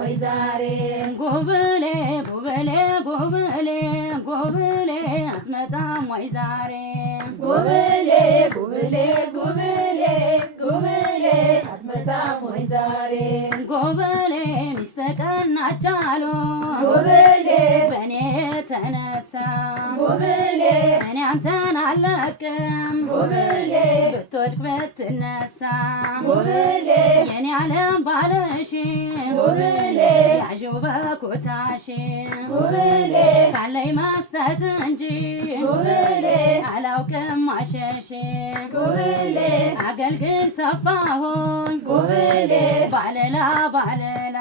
ወይ ዛሬ ጉብሌ ጉብሌ ጉብሌ ጉብሌ አትመጣም ወይ ዛሬ ጉብሌ ጉብሌ ጉብሌ ጉብሌ አትመጣም ወይ ዛሬ ጉብሌ ሚስተቀናች አሉ ጉብሌ በእኔ የተነሳ ጉብሌ እኔ አንተን አልለቅም ጉብሌ ብትወድቅ ብትነሳ ጉብሌ የኔ ዓለም ባለሽ ጉብሌ ያዥው በኩታሽ ጉብሌ ካለኝ መስጠት እንጂ ጉብሌ አላውቅም ማሸሽ ጉብሌ አገልግል ሰፋሁኝ ጉብሌ ባለላ ባለላ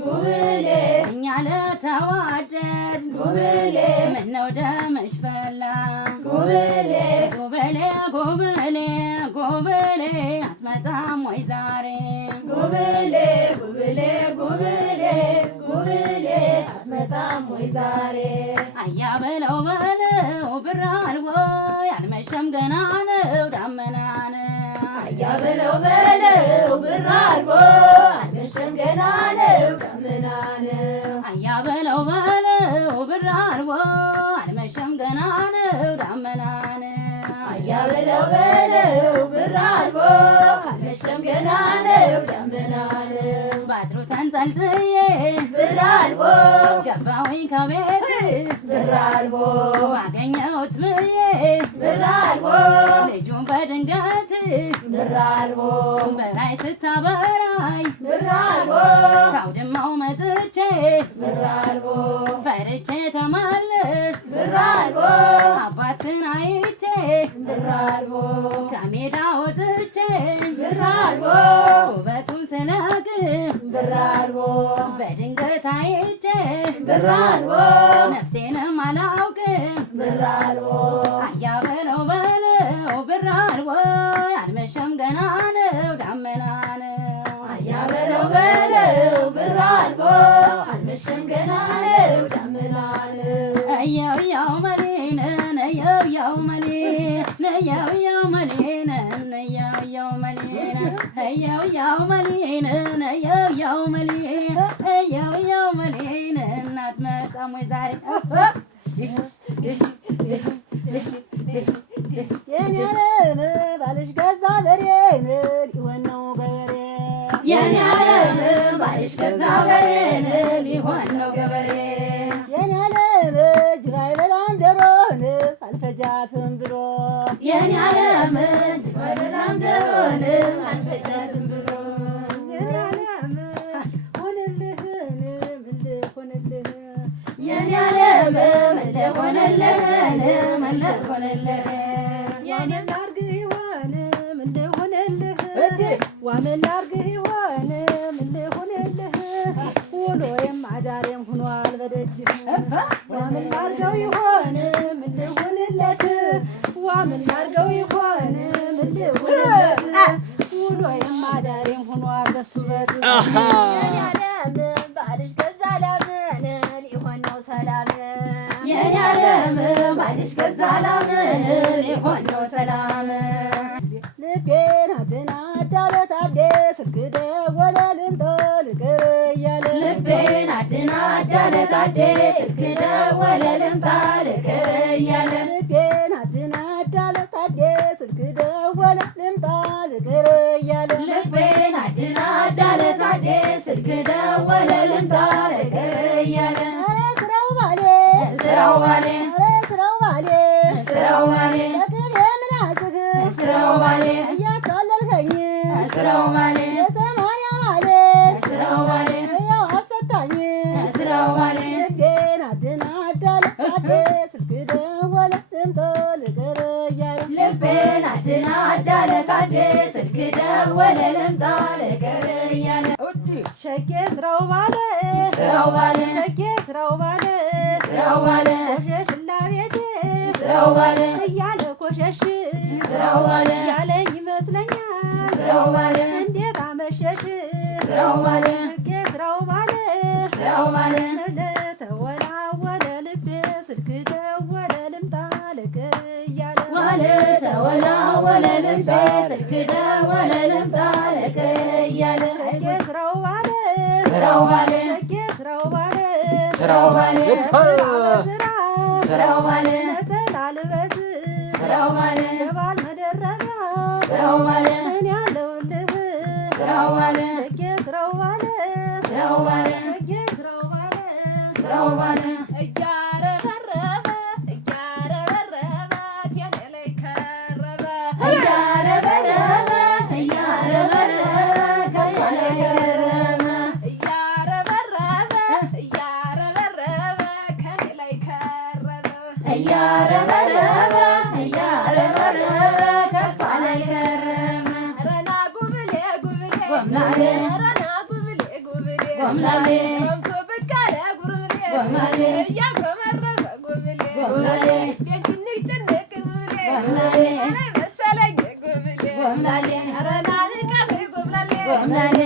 ጉብሌ እኛ ለተዋደድ ጉብሌ ምነው ደምሽ ፈላ ጉብሌ ጉብሌ ጉብሌ ጉብሌ አትመጣም ወይ ዛሬ ጉብሌ ጉብሌ ጉብሌ ጉብሌ አትመጣም ወይ ዛሬ አያ በለው በለው ብር አልቦ ያልመሸም ገና ነው ዳመና ነው አያ በለው በለው ብር አልቦ አልመሸም ገና ነው ዳመና ነው አያ በለው በለው ብር አልቦ አልመሸም ገና ነው ዳመና ነው አያ በለው በለው ብር አልቦ አልመሸም ገና ነው ዳመና ነው ባትሩ ተንጠልጥዬ ብር አልቦ ገባሁኝ ከቤት ብር አልቦ ባገኘሁት ብዬ ብር አልቦ ልጁን በድንገት ብር አልቦ በላይ ስታበራይ ብር አልቦ ካውድማው መጥቼ ብር አልቦ ፈርቼ ተመለስ ብር አልቦ አባትህን አይቼ ብር አልቦ ከሜዳ ወጥቼ ብር አልቦ ውበቱን ስነግር ብር አልቦ በድንገት አይቼ ብር አልቦ ነፍሴንም አላውቅም ብር አልቦ አያ በለው በለው ብር አልቦ አልመሸም ገና ነው ዳመና ነው አያ በለው በለው ብር አልቦ አልመሸም ገና ነው ዳመና ነው እየው ያው መሌን እየው ያው መሌን እየው ያው መሌን እየው ያው መሌን እየው ያው መሌን እየው ያው መሌን እየው ያው መሌን እናት መጣም ወይ ዛሬ የኔ ዓለም ባልሽ ገዛ በሬን ሊሆን ነው ገበሬ የኔ ዓለም ባልሽ ገዛ በሬን ሊሆን ነው ገበሬ የኔ ዓለም ጅብ አይበላም ዶሮን አልፈጃትም ብሎ የኔ ዓለም ጅብ አይበላም ዶሮን አልፈጃትም ብሎ የኔ ዓለም ሆነልህ ምን ልሆንልህ የኔ ዓለም ምን ልሆንልህ ምን ልሆንልህ የኔ ላርግ ይሆን ምን ልሆንልህ ዋምን ላርግ ይሆን ምን ልሆንልህ ውሎዬም አዳሬም ሆኗል በደጅህ ዋምን ላርገው ይሆን ምን ልሆንለት ዋምን ላርገው ይሆን ምን ልሆንለት ውሎዬም አዳሬም ሆኗል በሱ በት የኔ ዓለም ባልሽ ገዛ ላምን ሊሆን ነው ሰላም የኔ ዓለም ባልሽ ገዛ ላምን ሊሆን ነው ሰላም ልቤን አደናዳለት አዴ ስልክ ደወለ ልምጦ ልቅር እያለ ልቤን አደናዳለት አዴ ስልክ ደወለ ልምጣ ልቅር እያለ ልቤን አደናዳለት አዴ ስልክ ደወለ ልምጣ ልቅር እያለ ልቤን አደናዳለት አዴ ስልክ ደወለ ልምጣ ልቅር እያለ ኧረ ስራው ባሌ ስራው ባሌ ኧረ ስራው ባሌ ስራው ባሌ ለቅቤ ምላስህ ስራው ባሌ እያታለልከኝ ስራው ባሌ የሰማንያ ባሌ ስራው ባሌ ያው አስፈታኝ ስራው ባሌ ልቤን አደናዳለት አዴ ስልክ ደወለ ልምጦ ልቅር እያለ ልቤን አደናዳለት አዴ ስልክ ደወለ ልምጣ ልቅር እያለ ሸኬ ስራው ባለ ስራው ባለ ሸኬ ስራው ባለ ስራው ባለ ኮሸሽላ ቤቴ ስራው ባለ እያለ ኮሸሽ ስራው ባለ ያለኝ ይመስለኛል ስራው ባለ እንዴት አመሸሽ ስራው ባለ ሸኬ ስራው ባለ ስራው ባለ ተወላወለ ልቤ ስልክ ደወለ ልምጣ ልቅር እያለ ዋለ ተወላወለ ልቤ ስልክ ደወለ ልምጣ ልቅር እያለ ሸኬ ስራው ባለ ስራው ባለ ስራው ባለ ስራው ባለ ስራው ባለ ተላልበስ ስራው ባለ የባል መደረቢያ ስራው ባለ እኔ ያለውልህ ስራው ባለ ስራው ባለ ስራው ባለ ስራው ባለ እያረበረበ ቴኔ ላይ ከረበ እያረበረበ ከሷ ላይ ከረመ እያረበረበ ከኔ ላይ ከረበ እያረበረበ ከሷ ላይ ከረመ ረና ጉብሌ ጎምላሌ ረና ጉብሌ ጎምላሌ ጎምላሌ እያጉረመረመ ጎምላሌ የግንይ ጭንቅ ጉብሌ ጎምላሌ ላይ መሰለኝ ጉብሌ ጎምላሌ ኧረ ና ንቀት ጎምላሌ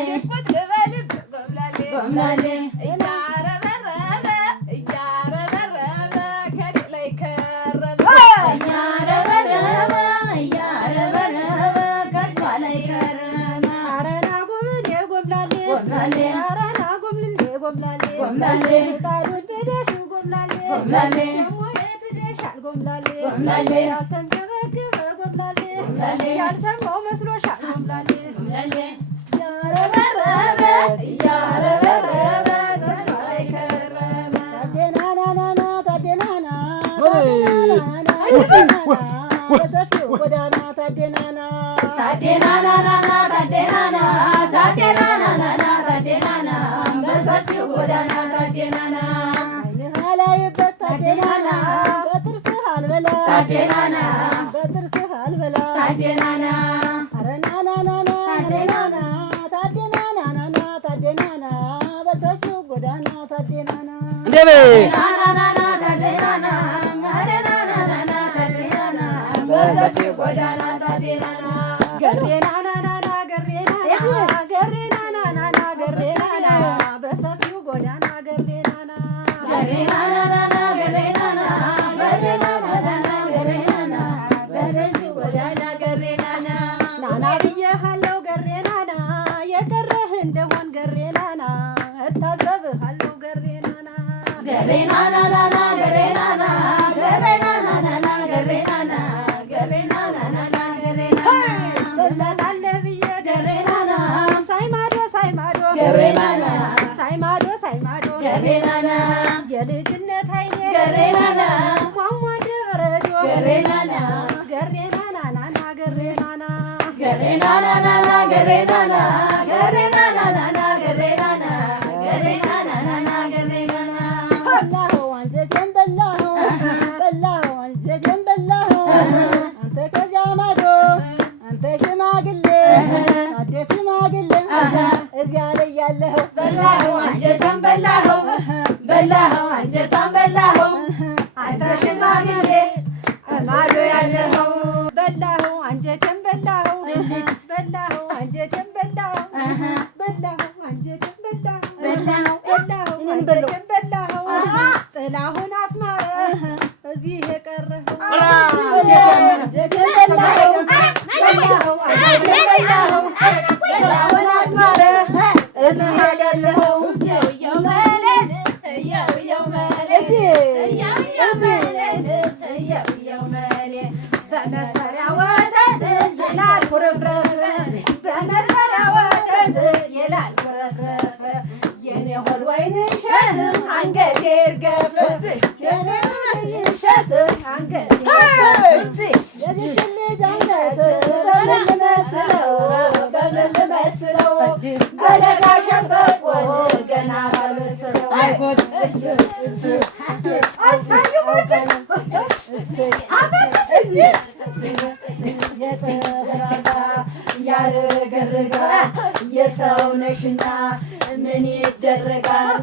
ሽጉጥ ልበልብ ጎምላሌ እያረበረበ ከኔ ላይ ከረበ እያረበረበ ከሷ ላይ ከረመ ኧረ ና ጉብሌ ጎምላሌ ኧረ ና ጉብሌ ጎምላሌ ጎምላሌ ደግሞ የትደሻል ጎምላሌ ያልተንገበገበ ጎምላሌ ያልሰማው መስሎሻል ጎምላሌ እያረበረበ ከሷ ላይ ከረመ ታዴናና በሰፊው ጎዳና ታዴናና በሰፊው ጎዳና ታዴናና አይንህ ታዴናና በጥርስህ አልበላ በጥርስህ አልበላ ታዴናና ኧረ ናናናና ታዴናና በሰፊው ጎዳና ታዴናና በሰፊው ጎዳና ታዴናና ገሬናና በሰፊው ጎዳና ገሬናና በሰፊው ጎዳና ገሬናና ናና ብዬሃለው ገሬናና የቀረህ እንደሆን ገሬናና እታዘብሃለው ገሬናና በላታለህ ብዬ ገሬናና ሳይማዶ ገሬናና የልጅነት ኃይሌ ገሬናና ሟሟደ በረዶ ገሬናና በላኸው አንጀቴን በላኸው አንተ ከዚያ ማዶ አንተ ሽማግሌ አዲስ ሽማግሌ እዚያ ላይ ያለኸው በላኸው አንጀቴን በላኸው አንጀቷን በላኸው አንተ ሽማግሌ ማዶ ያለኸው በላኸው አንጀቴን በላኸው አንጀቴን በላኸው ጥላሁን አስማረ እዚህ የቀረኸው አንጀቴን በላኸው ጥላሁን አስማረ እዚህ የቀረኸው በመስሪያ ወተት ይላል ኩርፍረፍ የኔ ሆድ ወይን እሸት አንገቴ እርገፍ በምን ልመስለው በለጋ ሸንበቆ ገና ባልበሰለው ያረገርጋል የሰው ነሽና ምን ይደረጋል?